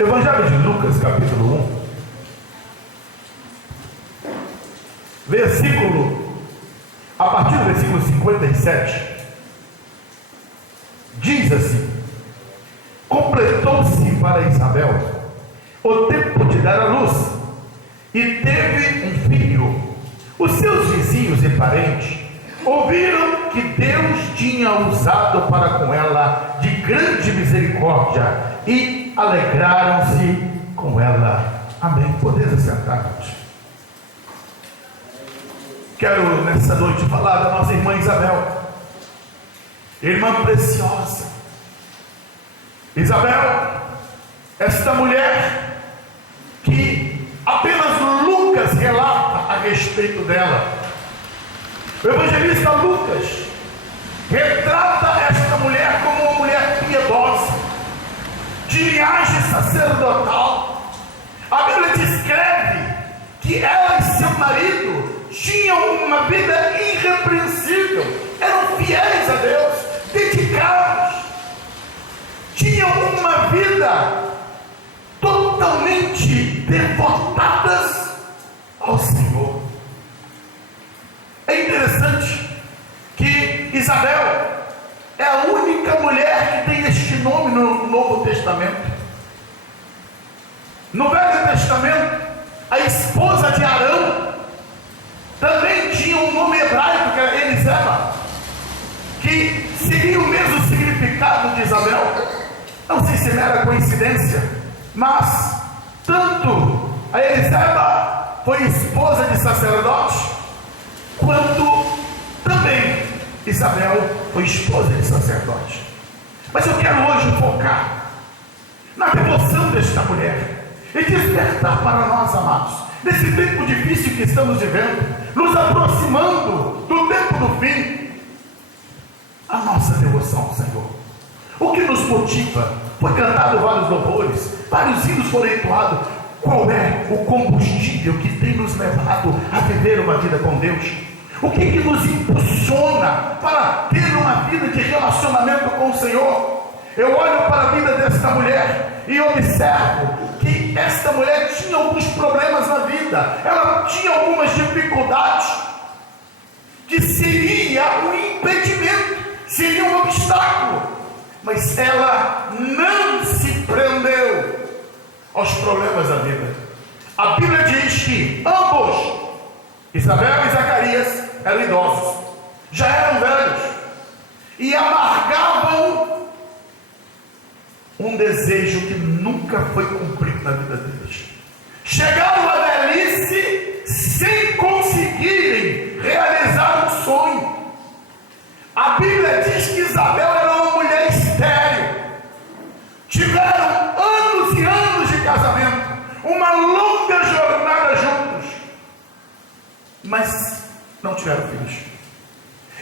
Evangelho de Lucas, capítulo 1, a partir do versículo 57, diz assim: completou-se para Isabel o tempo de dar à luz, e teve um filho. Os seus vizinhos e parentes ouviram que Deus tinha usado para com ela de grande misericórdia e alegraram-se com ela. Amém. Podemos sentar-nos. Quero nessa noite falar da nossa irmã Isabel, irmã preciosa. Isabel, esta mulher que apenas Lucas relata a respeito dela. O evangelista Lucas retrata esta mulher como uma mulher piedosa, de linhagem sacerdotal. A Bíblia descreve que ela e seu marido tinham uma vida irrepreensível, eram fiéis a Deus, dedicados, tinham uma vida totalmente devotadas ao Senhor. É interessante que Isabel é a única mulher que tem este nome no Novo Testamento. No Velho Testamento, a esposa de Arão também tinha um nome hebraico, que era Eliseba, que seria o mesmo significado de Isabel. Não sei se era coincidência, mas tanto a Eliseba foi esposa de sacerdote, quanto também Isabel foi esposa de sacerdote. Mas eu quero hoje focar na devoção desta mulher e despertar para nós, amados, nesse tempo difícil que estamos vivendo, nos aproximando do tempo do fim, a nossa devoção ao Senhor. O que nos motiva? Foi cantado vários louvores, vários hinos foram entoados. Qual é o combustível que tem nos levado a viver uma vida com Deus? O que nos impulsiona para ter uma vida de relacionamento com o Senhor? Eu olho para a vida desta mulher e observo que esta mulher tinha alguns problemas na vida, ela tinha algumas dificuldades, que seria um impedimento, seria um obstáculo, mas ela não se prendeu aos problemas da vida. A Bíblia diz que ambos, Isabel e Zacarias, eram idosos, já eram velhos, e amargavam um desejo que nunca foi cumprido na vida deles. Chegaram à velhice sem conseguirem realizar um sonho. A Bíblia diz que Isabel era uma mulher estéril. Tiveram anos e anos de casamento, uma longa jornada juntos, mas não tiveram filhos.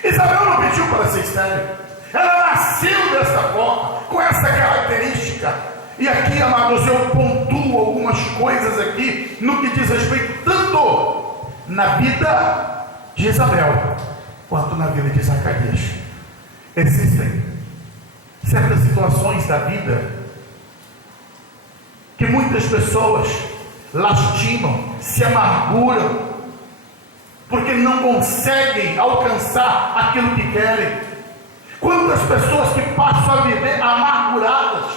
Isabel não pediu para ser estéril, ela nasceu dessa forma, com essa característica. E aqui, amados, eu pontuo algumas coisas aqui no que diz respeito tanto na vida de Isabel quanto na vida de Zacarias. Existem certas situações da vida que muitas pessoas lastimam, se amarguram, porque não conseguem alcançar aquilo que querem. Quantas pessoas que passam a viver amarguradas,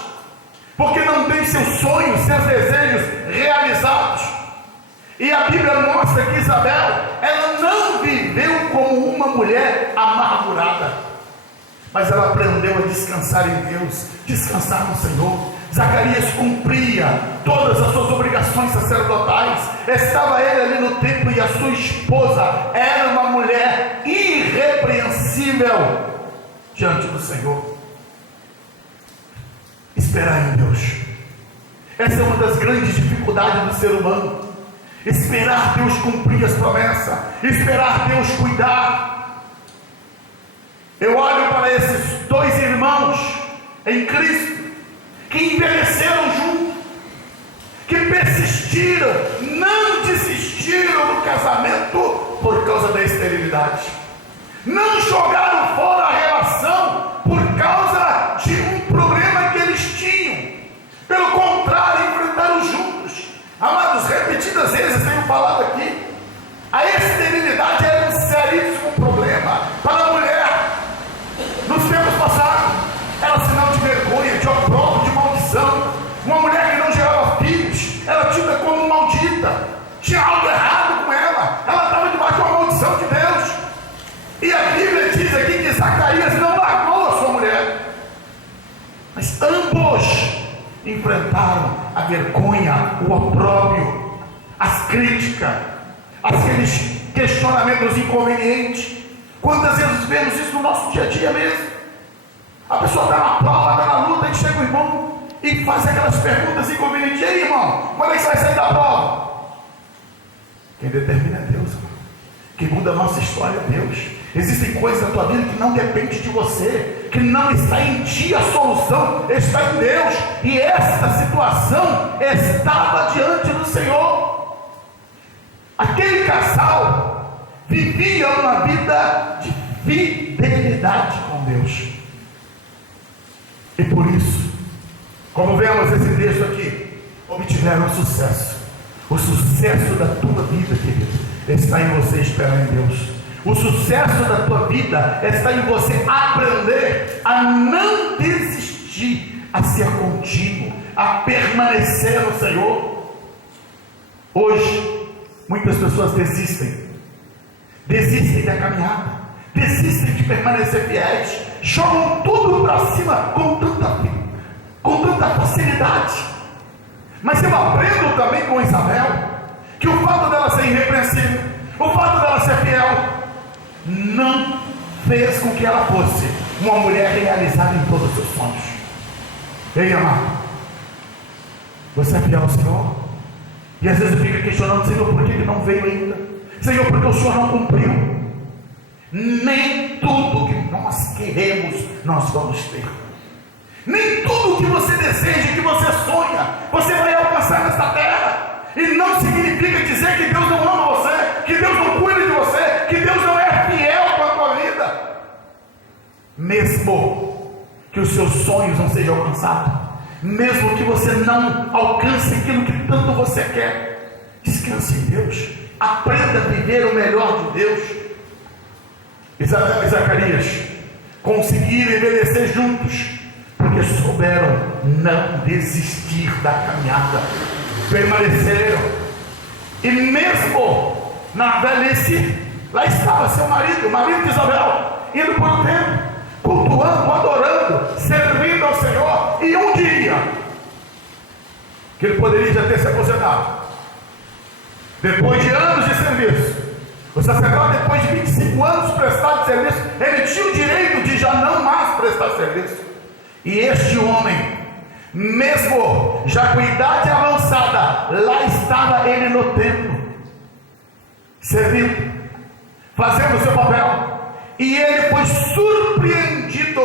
porque não têm seus sonhos, seus desejos realizados. E a Bíblia mostra que Isabel, ela não viveu como uma mulher amargurada, mas ela aprendeu a descansar em Deus, descansar no Senhor. Zacarias cumpria todas as suas obrigações sacerdotais, estava ele ali no templo, e a sua esposa era uma mulher irrepreensível diante do Senhor. Esperar em Deus, essa é uma das grandes dificuldades do ser humano. Esperar Deus cumprir as promessas, esperar Deus cuidar. Eu olho para esses dois irmãos em Cristo, que envelheceram juntos, que persistiram, não desistiram do casamento por causa da esterilidade, não jogaram fora a relação por causa de um problema que eles tinham. Pelo contrário, esterilidade era um seríssimo problema para a mulher. Nos tempos passados, era sinal de vergonha, de opróbrio, de maldição. Uma mulher que não gerava filhos era tida como maldita. Tinha algo errado com ela. Ela estava debaixo de uma maldição de Deus. E a Bíblia diz aqui que Zacarias não largou a sua mulher. Mas ambos enfrentaram a vergonha, o opróbrio, as críticas, aqueles questionamentos inconvenientes. Quantas vezes vemos isso no nosso dia a dia mesmo? A pessoa está na prova, está na luta, e chega o irmão e faz aquelas perguntas inconvenientes. E aí, irmão, quando é que você vai sair da prova? Quem determina é Deus, irmão. Quem muda a nossa história é Deus. Existem coisas na tua vida que não dependem de você, que não está em ti, a solução está em Deus. E esta situação estava diante do Senhor. Aquele casal vivia uma vida de fidelidade com Deus. E por isso, como vemos esse texto aqui, obtiveram sucesso. O sucesso da tua vida, querido, está em você esperar em Deus. O sucesso da tua vida está em você aprender a não desistir, a ser contínuo, a permanecer no Senhor. Hoje, muitas pessoas desistem da caminhada, desistem de permanecer fiéis, jogam tudo para cima com tanta facilidade. Mas eu aprendo também com Isabel, que o fato dela ser irrepreensível, o fato dela ser fiel, não fez com que ela fosse uma mulher realizada em todos os seus sonhos. Ei, amado, você é fiel ao Senhor? E às vezes fica questionando: Senhor, por que ele não veio ainda? Senhor, por que o Senhor não cumpriu? Nem tudo que nós queremos nós vamos ter. Nem tudo que você deseja, que você sonha, você vai alcançar nesta terra. E não significa dizer que Deus não ama você, que Deus não cuida de você, que Deus não é fiel com a tua vida. Mesmo que os seus sonhos não sejam alcançados, mesmo que você não alcance aquilo que tanto você quer, descanse em Deus. Aprenda a viver o melhor de Deus. Isabel e Zacarias conseguiram envelhecer juntos, porque souberam não desistir da caminhada, permaneceram. E mesmo na velhice, lá estava seu marido, o marido de Isabel, indo por um tempo, cultuando, adorando, servindo ao Senhor. E um dia que ele poderia já ter se aposentado, depois de anos de serviço, o sacerdote, depois de 25 anos prestado serviço, ele tinha o direito de já não mais prestar serviço. E este homem, mesmo já com idade avançada, lá estava ele no templo, servindo, fazendo o seu papel. E ele foi surpreendido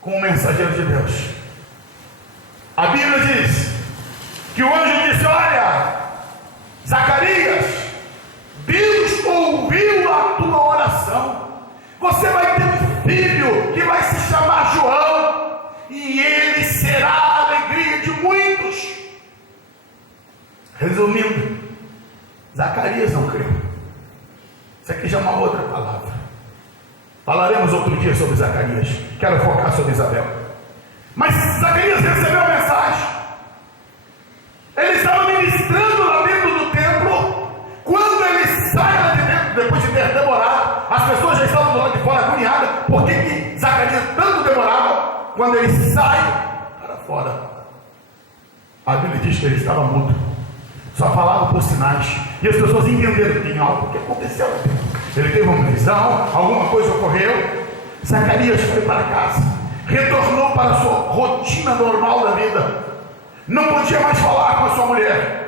com o mensageiro de Deus. A Bíblia diz que o anjo disse: olha, Zacarias, Deus ouviu a tua oração. Você vai ter um filho que vai se chamar João, e ele será a alegria de muitos. Resumindo, Zacarias não creu. Isso aqui já é uma outra palavra. Falaremos outro dia sobre Zacarias. Quero focar sobre Isabel. Mas Zacarias recebeu a mensagem. Ele estava ministrando lá dentro do templo. Quando ele sai lá de dentro, depois de ter demorado, as pessoas já estavam do lado de fora agoniadas. Por que Zacarias tanto demorava? Quando ele sai para fora, a Bíblia diz que ele estava mudo, só falava por sinais. E as pessoas entenderam que tem algo que aconteceu. Ele teve uma visão, alguma coisa ocorreu. Zacarias foi para casa, retornou para a sua rotina normal da vida, não podia mais falar com a sua mulher.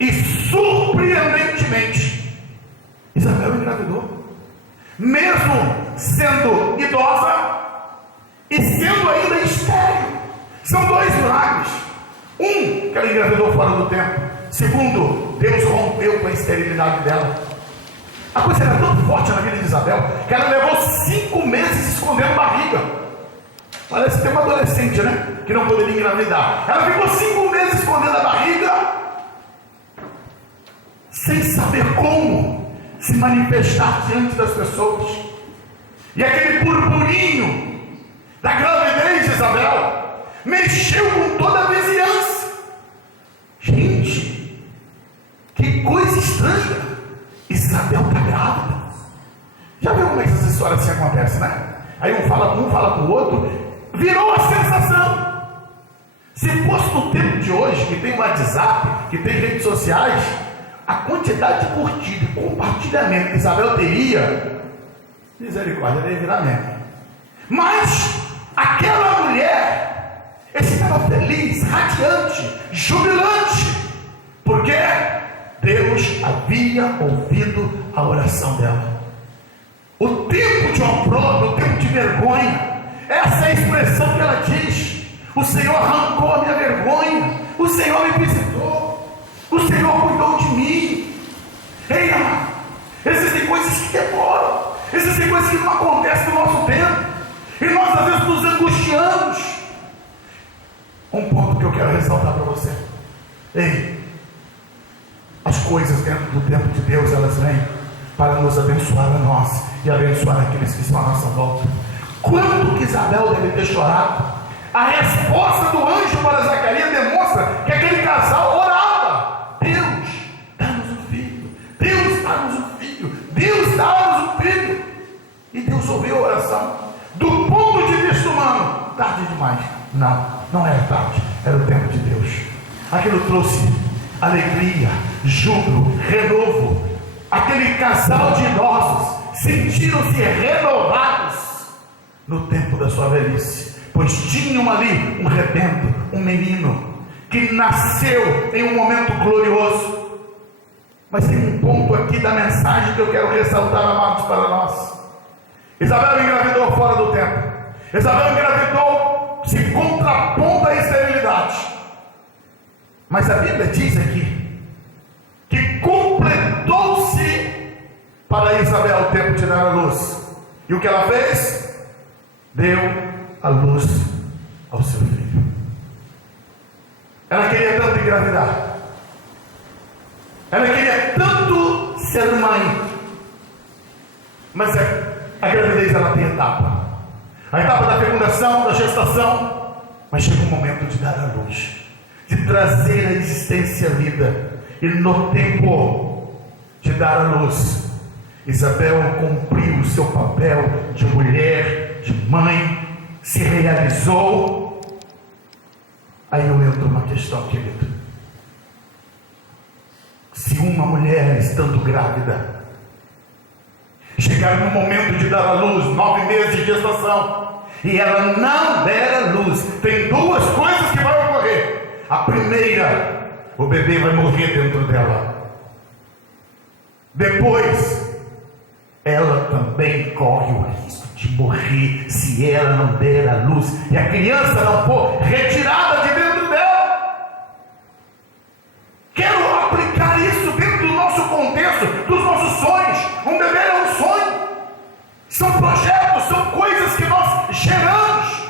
E surpreendentemente, Isabel engravidou, mesmo sendo idosa e sendo ainda estéril. São dois milagres: um, que ela engravidou fora do tempo; segundo, Deus rompeu com a esterilidade dela. A coisa era tão forte na vida de Isabel que ela levou 5 meses escondendo barriga. Parece que tem uma adolescente, né, que não poderia engravidar. Ela ficou 5 meses escondendo a barriga, sem saber como. se manifestar diante das pessoas. E aquele burburinho da gravidez de Isabel mexeu com toda a vizinhança. Gente, que coisa estranha. Isabel está grávida. Já viu como é que essas histórias se acontecem, né? Aí um fala para o outro, virou a sensação. Se fosse no tempo de hoje, que tem WhatsApp, que tem redes sociais, a quantidade de curtida e compartilhamento que Isabel teria, misericórdia, deve virar meme. Mas aquela mulher estava feliz, radiante, jubilante, porque Deus havia ouvido a oração dela. O tempo de opróbrio, o tempo de vergonha, essa é a expressão que ela diz: o Senhor arrancou a minha vergonha, o Senhor me visitou, o Senhor cuidou de mim. Ei, amado, existem coisas que demoram, existem coisas que não acontecem no nosso tempo, e nós às vezes nos angustiamos. Um ponto que eu quero ressaltar para você: ei, as coisas dentro do tempo de Deus, elas vêm para nos abençoar a nós e abençoar aqueles que estão à nossa volta. Quanto que Isabel deve ter chorado? A resposta do anjo para Zacarias demonstra que aquele casal orava: Deus, dá-nos um filho, Deus, dá-nos um filho, Deus, dá-nos um filho. E Deus ouviu a oração. Do ponto de vista humano, tarde demais. Não era tarde, era o tempo de Deus. Aquilo trouxe alegria, júbilo, renovo. Aquele casal de idosos sentiram-se renovados no tempo da sua velhice, pois tinham ali um rebento, um menino que nasceu em um momento glorioso. Mas tem um ponto aqui da mensagem que eu quero ressaltar, amados, para nós. Isabel engravidou fora do tempo. Isabel engravidou se contrapondo à esterilidade. Mas a Bíblia diz aqui que completou-se para Isabel o tempo de dar a luz. E o que ela fez? Deu a luz ao seu filho. Ela queria tanto engravidar, ela queria tanto ser mãe, mas a gravidez, ela tem etapa. A etapa da fecundação, da gestação, mas chega um momento de dar a luz, de trazer à existência a vida. E no tempo de dar a luz, Isabel cumpriu o seu papel de mulher, de mãe, se realizou. Aí eu entro numa questão, querido. Se uma mulher, estando grávida, chegar no momento de dar a luz, 9 meses de gestação, e ela não der a luz, tem duas coisas que vão ocorrer. A primeira, o bebê vai morrer dentro dela. Depois, ela também corre o risco de morrer se ela não der a luz e a criança não for retirada de dentro dela. Quero aplicar isso dentro do nosso contexto, dos nossos sonhos. Um bebê é um sonho, são projetos, são coisas que nós geramos.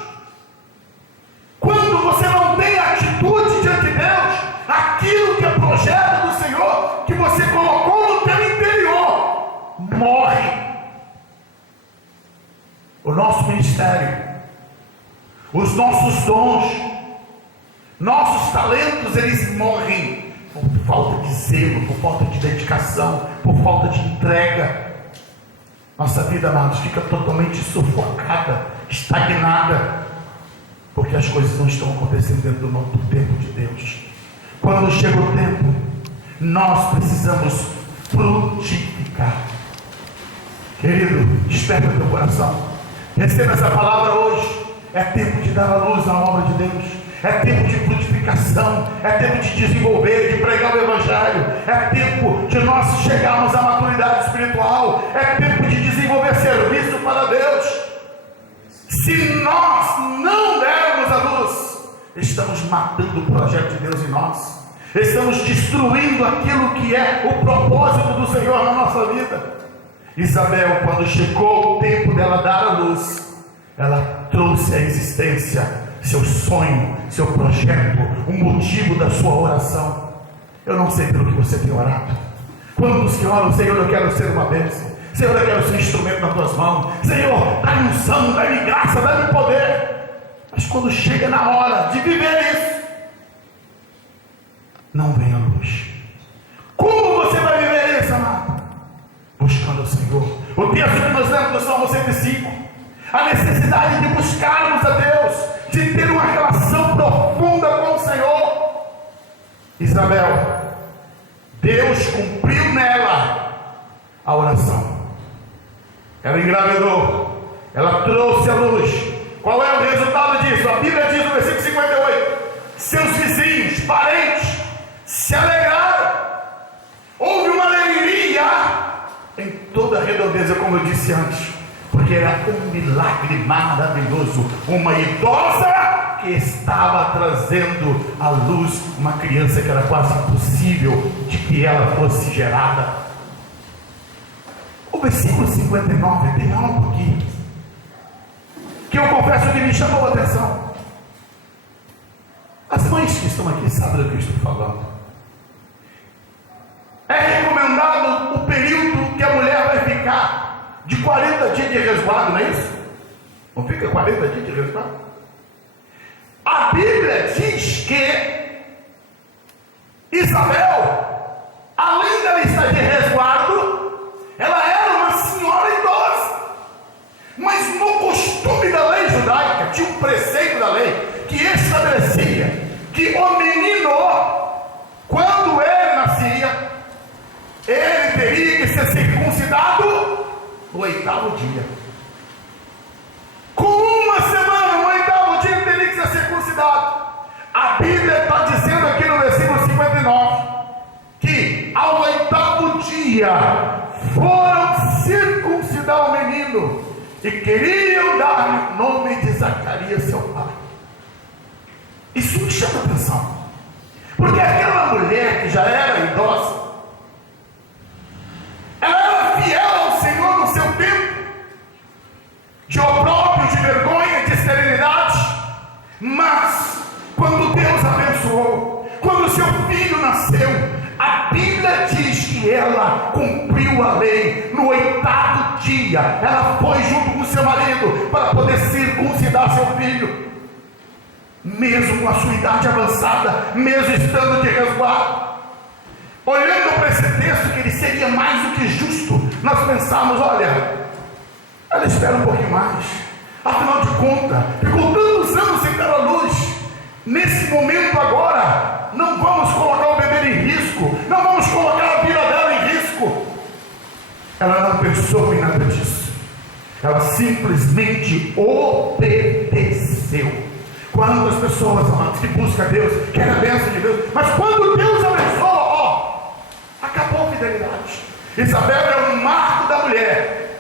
Quando você não tem atitude diante de Deus, aquilo que é projeto do Senhor, que você colocou no teu interior, morre. O nosso ministério, os nossos dons, nossos talentos, eles morrem por falta de zelo, por falta de dedicação, por falta de entrega. Nossa vida, amados, fica totalmente sufocada, estagnada, porque as coisas não estão acontecendo dentro do tempo de Deus. Quando chega o tempo, nós precisamos frutificar. Querido, desperta teu coração. Receba essa palavra hoje. É tempo de dar a luz à obra de Deus. É tempo de frutificação. É tempo de desenvolver, de pregar o Evangelho. É tempo de nós chegarmos à maturidade espiritual. É tempo de desenvolver serviço para Deus. Se nós não dermos a luz, estamos matando o projeto de Deus em nós. Estamos destruindo aquilo que é o propósito do Senhor na nossa vida. Isabel, quando chegou o tempo dela dar a luz, ela trouxe à existência seu sonho, seu projeto, o motivo da sua oração. Eu não sei pelo que você tem orado, Quantos que oram, Senhor, eu quero ser uma bênção, Senhor, eu quero ser instrumento nas tuas mãos, Senhor, dá-me unção, dá-me graça, dá-me poder. Mas quando chega na hora de viver isso, não vem a luz. Como você vai viver isso, amado? Buscando o Senhor. O texto que nós lemos no Salmo 105, a necessidade de buscarmos a Deus, de ter uma relação profunda com o Senhor. Isabel, Deus cumpriu nela a oração. Ela engravidou, ela trouxe a luz. Qual é o resultado disso? A Bíblia diz no versículo 58: seus vizinhos, parentes, se alegraram. Houve uma alegria em toda a redondeza, como eu disse antes, porque era um milagre maravilhoso. Uma idosa que estava trazendo à luz uma criança que era quase impossível de que ela fosse gerada. O versículo 59 tem algo aqui que eu confesso que me chamou a atenção. As mães que estão aqui sabem do que eu estou falando. É recomendado o período que a mulher vai ficar de 40 dias de resguardo, não é isso? Não fica 40 dias de resguardo? A Bíblia diz que Isabel, além dela estar de resguardo, ela era uma senhora idosa. Mas no costume da lei judaica, tinha um preceito da lei que estabelecia que o menino, quando ele nascia, ele teria que ser circuncidado no 8º dia. Com uma semana, no 8º dia, ele teria que ser circuncidado. A Bíblia está dizendo aqui no versículo 59 que ao 8º dia foram circuncidar o menino e queriam dar o nome de Zacarias, seu pai. Isso me chama a atenção, porque aquela mulher que já era idosa, ela era fiel ao Senhor no seu tempo de opróbrio, de vergonha, de esterilidade. Mas quando Deus abençoou, quando seu filho nasceu, a Bíblia diz que ela cumpriu a lei no 8º dia. Ela foi junto com seu marido para poder circuncidar seu filho, mesmo com a sua idade avançada, mesmo estando de resguardo. Olhando para esse texto, que ele seria mais do que justo nós pensamos: olha, ela espera um pouquinho mais, afinal de contas, ficou tantos anos sem dar a luz. Nesse momento agora, não vamos colocar o bebê em risco, não vamos colocar a vida dela em risco. Ela não pensou em nada disso, ela simplesmente obedeceu. Quantas pessoas, amados, que buscam a Deus, querem a bênção de Deus, mas quando Deus abençoa, acabou a fidelidade. Isabel é um marco da mulher,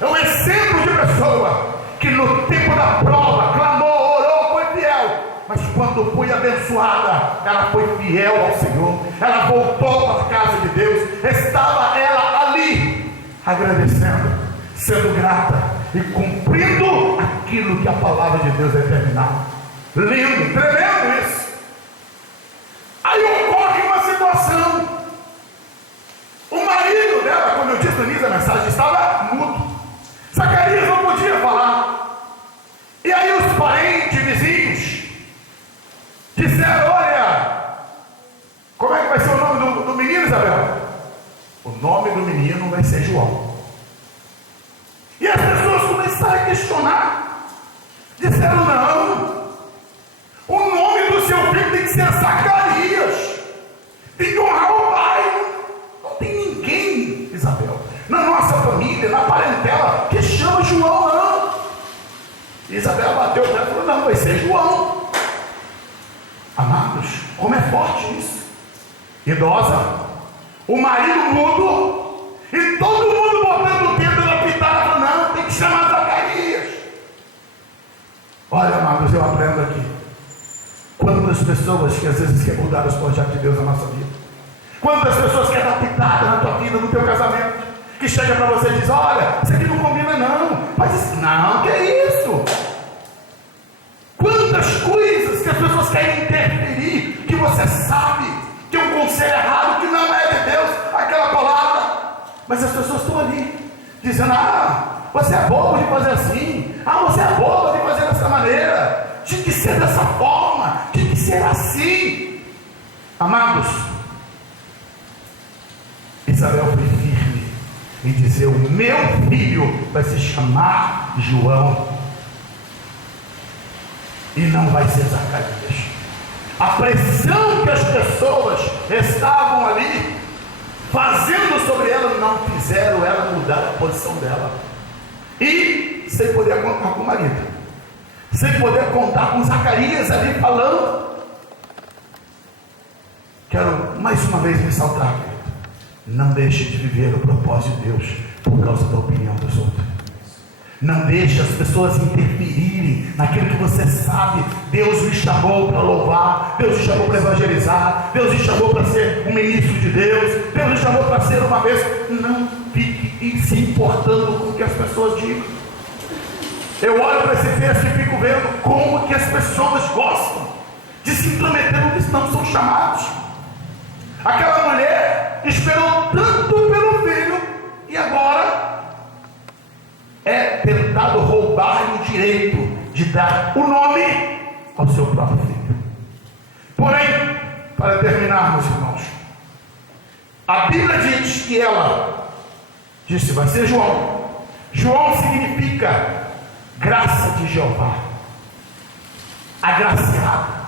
é um exemplo de pessoa que no tempo da prova clamou, orou, foi fiel, mas quando foi abençoada, ela foi fiel ao Senhor, ela voltou para a casa de Deus, estava ela ali agradecendo, sendo grata e cumprindo aquilo que a palavra de Deus determinava. Lindo, tremendo isso. Aí ocorre uma situação. O marido dela, como eu disse no início da mensagem, estava mudo. Zacarias não podia falar. E aí os parentes, vizinhos, disseram: olha, como é que vai ser o nome do menino, Isabel? O nome do menino vai ser João. E as pessoas começaram a questionar. Disseram: não, o nome do seu filho tem que ser Zacarias, tem que honrar o pai. Não tem ninguém, Isabel, na nossa família, na parentela, que chama João, não. Isabel bateu o pé e falou: não, vai ser João. Amados, como é forte isso. Idosa, o marido mudo, e todo mundo botando o dedo na pitada: não, tem que chamar Zacarias. Olha, amados, eu aprendo aqui. Quantas pessoas que às vezes querem mudar os projetos de Deus na nossa vida. Quantas pessoas querem dar pitada na tua vida, no teu casamento, que chega para você e diz: olha, isso aqui não combina não. Mas isso, não, que é isso? Quantas coisas que as pessoas querem interferir, que você sabe que é um conselho errado, que não é de Deus. Mas as pessoas estão ali, dizendo: você é bobo de fazer assim, você é bobo de fazer dessa maneira, tinha que ser dessa forma, tinha que ser assim. Amados, Isabel foi firme em dizer: o meu filho vai se chamar João, e não vai ser Zacarias. A pressão que as pessoas estavam ali fazendo sobre ela não fizeram ela mudar a posição dela. E sem poder contar com o marido, sem poder contar com Zacarias ali falando. Quero mais uma vez ressaltar, querido: não deixe de viver o propósito de Deus por causa da opinião dos outros. Não deixe as pessoas interferirem naquilo que você sabe. Deus o chamou para louvar, Deus o chamou para evangelizar, Deus o chamou para ser um ministro de Deus, Deus o chamou para ser uma vez. Não fique se importando com o que as pessoas digam. Eu olho para esse texto e fico vendo como que as pessoas gostam de se intrometer no que não são chamados. Aquela mulher esperou tanto pelo filho e agora é tentado roubar o direito de dar o nome ao seu próprio filho. Porém, para terminarmos, irmãos, a Bíblia diz que ela disse: vai ser João. João significa graça de Jeová, agraciado.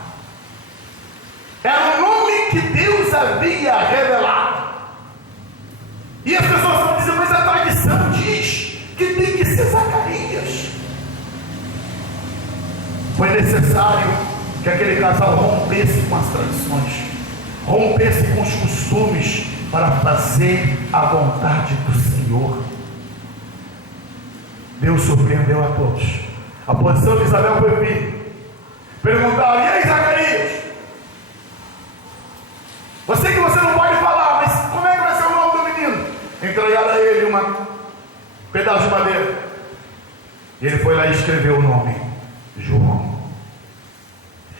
Era o nome que Deus havia revelado. E as pessoas vão dizer: mas a tradição diz que tem que ser Zacarias. Foi necessário que aquele casal rompesse com as tradições, rompesse com os costumes, para fazer a vontade do Senhor. Deus surpreendeu a todos. A posição de Isabel foi firme. Perguntaram: e aí, Zacarias? Você que você não pode falar, mas como é que vai ser o nome do menino? Entregaram a ele um pedaço de madeira, e ele foi lá e escreveu o nome: João.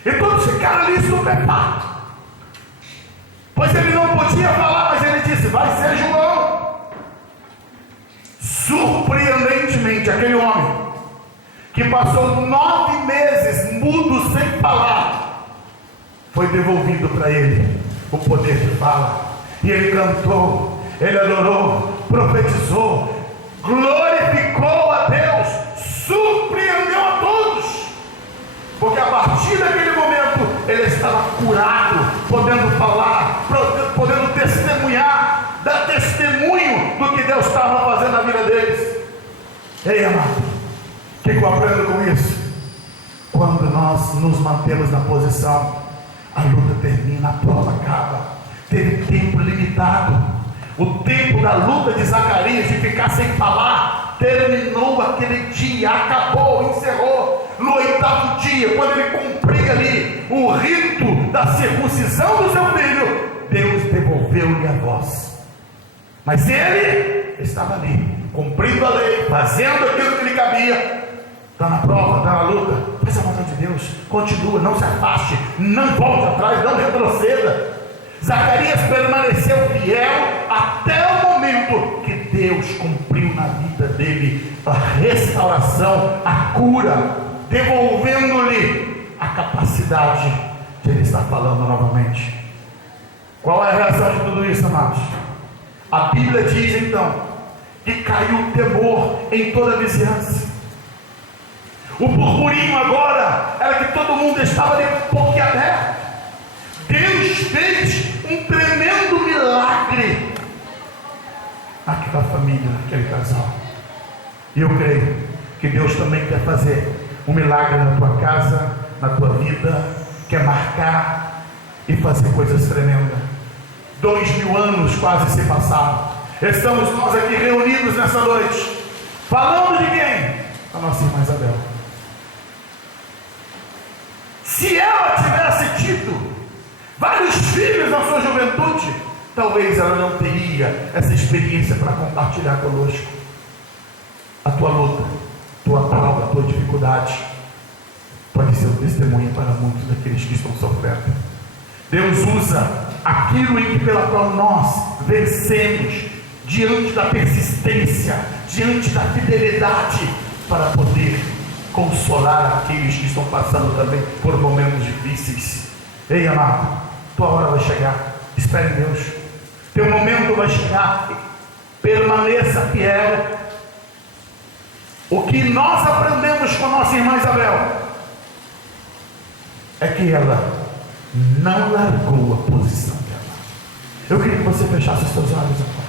E todos ficaram ali estupefatos, pois ele não podia falar, mas ele disse: vai ser João. Surpreendentemente, aquele homem que passou 9 meses mudo, sem falar, foi devolvido para ele o poder de fala, e ele cantou, ele adorou, profetizou, glorificou a Deus, surpreendeu a todos, porque a partir daquele momento ele estava curado, podendo falar, podendo testemunhar, dar testemunho do que Deus estava fazendo na vida deles. Ei, amado, o que eu aprendo com isso? Quando nós nos mantemos na posição, a luta termina, a prova acaba. Teve tempo limitado. O tempo da luta de Zacarias de ficar sem falar terminou aquele dia, acabou, encerrou. No 8º dia, quando ele cumpria ali o rito da circuncisão do seu filho, Deus devolveu-lhe a voz. Mas ele estava ali, cumprindo a lei, fazendo aquilo que lhe cabia. Está na prova, está na luta, faz a vontade de Deus, continua, não se afaste, não volte atrás, não retroceda. Zacarias permaneceu fiel até o momento que Deus cumpriu na vida dele a restauração, a cura, devolvendo-lhe a capacidade de ele estar falando novamente. Qual é a reação de tudo isso, amados? A Bíblia diz então que caiu o temor em toda a vizinhança. O burburinho agora era que todo mundo estava de boquiaberto. Deus fez um tremendo milagre naquela família, naquele casal. E eu creio que Deus também quer fazer um milagre na tua casa, na tua vida, quer marcar e fazer coisas tremendas. 2000 anos quase se passaram. Estamos nós aqui reunidos nessa noite, falando de quem? A nossa irmã Isabel. Se ela tivesse tido vários filhos na sua juventude, talvez ela não teria essa experiência para compartilhar conosco. A tua luta, tua prova, a tua dificuldade pode ser um testemunho para muitos daqueles que estão sofrendo. Deus usa aquilo em que pela qual nós vencemos diante da persistência, diante da fidelidade, para poder consolar aqueles que estão passando também por momentos difíceis. Ei, amado, tua hora vai chegar. Espere em Deus. Teu momento vai chegar. Permaneça fiel. O que nós aprendemos com a nossa irmã Isabel é que ela não largou a posição dela. Eu queria que você fechasse os seus olhos agora.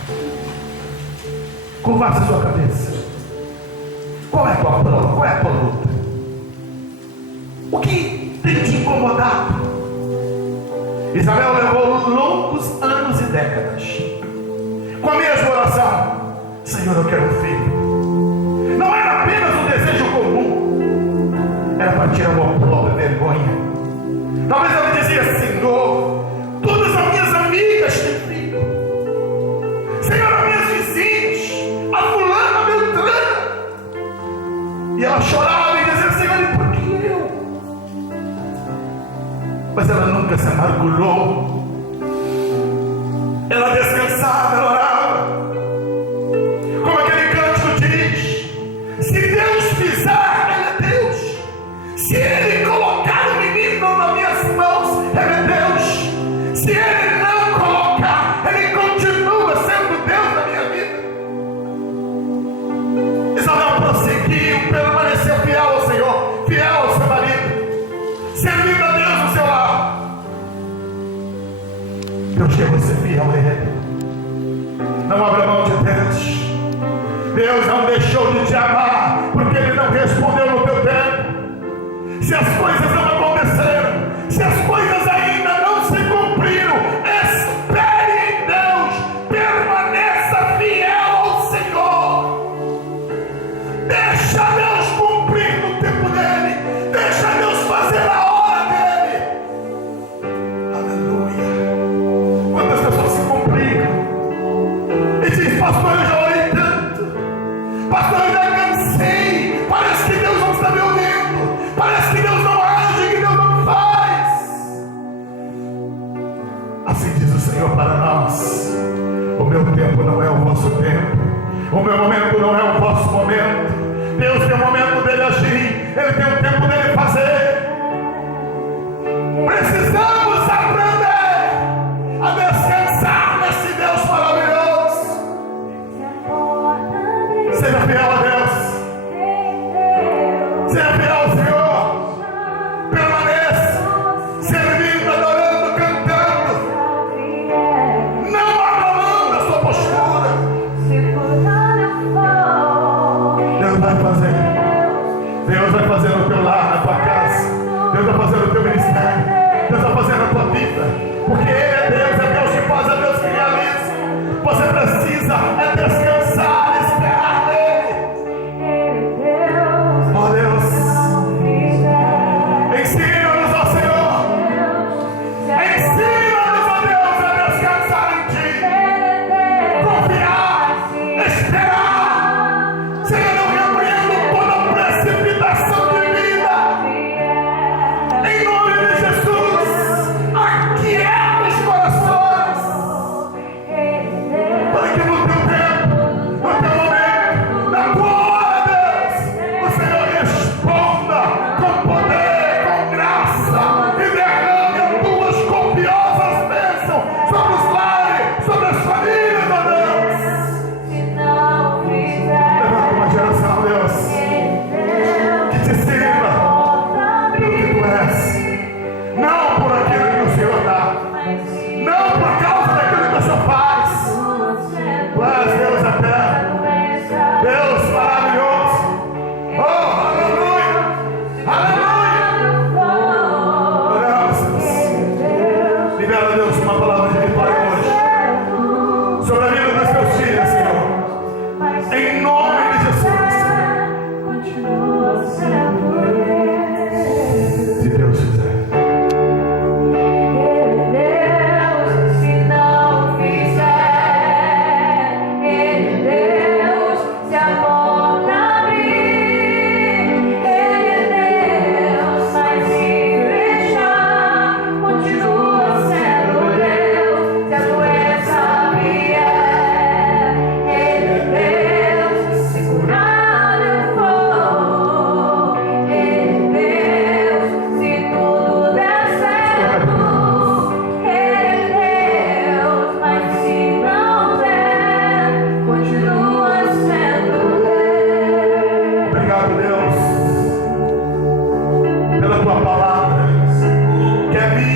Curvasse a sua cabeça. Qual é a tua prova? Qual é a tua luta? O que tem te incomodado? Isabel levou longos anos e décadas com a mesma oração: Senhor, eu quero um filho. Não era apenas um desejo comum, era para tirar uma própria vergonha. Talvez ela dizia: Senhor, todas as minhas amigas têm filho. Senhor, as minhas vizinhas, a fulana, a beltrana. E ela chorava e dizia: Senhor, e por que eu? Mas ela nunca se amargurou. Ela descansava, ela orava. Como aquele cântico diz: se Deus fizer, Ele é Deus. Se Ele colocar o menino nas minhas mãos, Ele é Deus. Se Ele não colocar, Ele continua sendo Deus na minha vida. Isabel prosseguiu, permaneceu fiel ao Senhor, fiel ao seu marido, servindo a Deus no seu lar. Deus quer você fiel a Ele. Não abra mão de Deus. Deus não deixou de te amar porque Ele não respondeu no teu tempo. Se as coisas não aconteceram, se as coisas ainda não se cumpriram, espere em Deus. Permaneça fiel ao Senhor. Deixa Deus cumprir no tempo dEle. Deixa Deus fazer a hora dEle. Aleluia. Quantas pessoas se complicam e dizem: pastor, eu já orei tanto, pastor, eu já cansei, parece que Deus não está me ouvindo, parece que Deus não age, que Deus não faz. Assim diz o Senhor para nós: o meu tempo não é o vosso tempo, o meu momento não é o vosso momento. Deus tem o momento dele agir, Ele tem o tempo dele fazer. Precisamos aprender a descansar nesse Deus maravilhoso. Seja fiel a Deus. Seja fiel ao Senhor. Permaneça servindo, adorando, cantando. Não abra mão da sua postura. Deus vai fazer. Deus vai fazer no teu lar, na tua casa.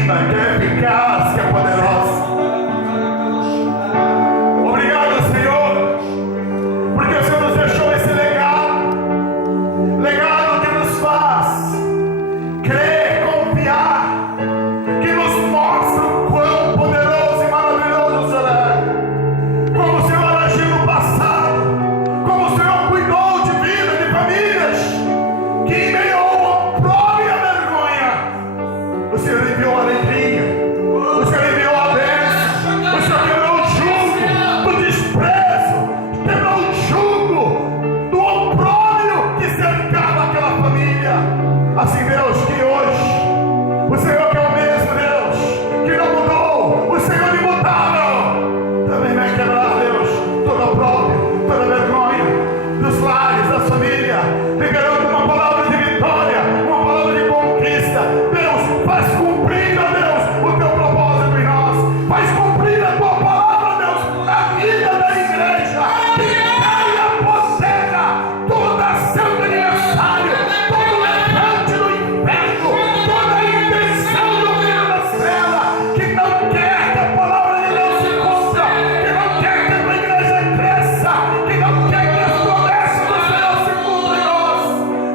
digna, que é eficaz, que é poderosa. Obrigado, Senhor, porque o Senhor nos deixou esse legado que nos faz crer, confiar, que nos mostra o quão poderoso e maravilhoso o Senhor é. Como o Senhor agiu no passado, como o Senhor cuidou de vida, de famílias, que em meio ao opróbrio e à vergonha, o Senhor enviou a alegria, o Senhor enviou a bênção, o Senhor quebrou o jugo do desprezo, quebrou o jugo do opróbrio que cercava aquela família. Assim, Deus, que hoje o Senhor, que é o mesmo Deus, que não mudou, o Senhor imutável, também vai quebrar, Deus, todo opróbrio, toda vergonha dos lares, das famílias, liberando uma palavra de vitória, uma palavra de conquista. Deus, faz cumprir, ó Deus, o teu propósito em nós, faz cumprir a tua palavra, Deus, na vida da igreja, que caia por terra toda ação do aniversário, todo levante do inferno, toda a intenção do reino das trevas, que não quer que a palavra de Deus se cumpra, que não quer que a tua igreja cresça, que não quer que as promessas do Senhor se cumpram em nós.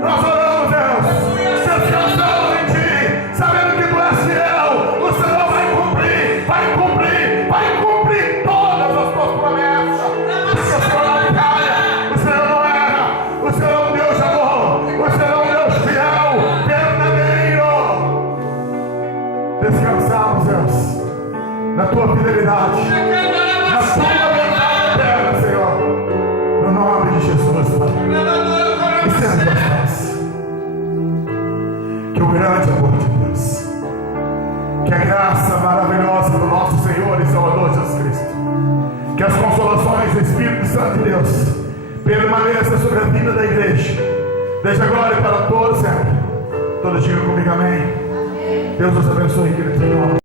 Nós oramos, Deus, descansamos em Ti, sabendo que Tu és fiel, o Senhor vai cumprir, vai cumprir, vai cumprir todas as Tuas promessas, porque o Senhor não falha, o Senhor não erra, o Senhor é um Deus de amor, o Senhor é um Deus fiel, verdadeiro. Descansamos, Deus, na Tua fidelidade, na Tua verdade eterna, Senhor, no nome de Jesus, Pai. E sendo Tua face, que o grande amor de Deus, que a graça maravilhosa do nosso Senhor e Salvador Jesus Cristo, que as consolações do Espírito Santo de Deus permaneçam sobre a vida da igreja, desde agora e para todos sempre. Todos digam comigo amém. Deus nos abençoe, queridos irmãos.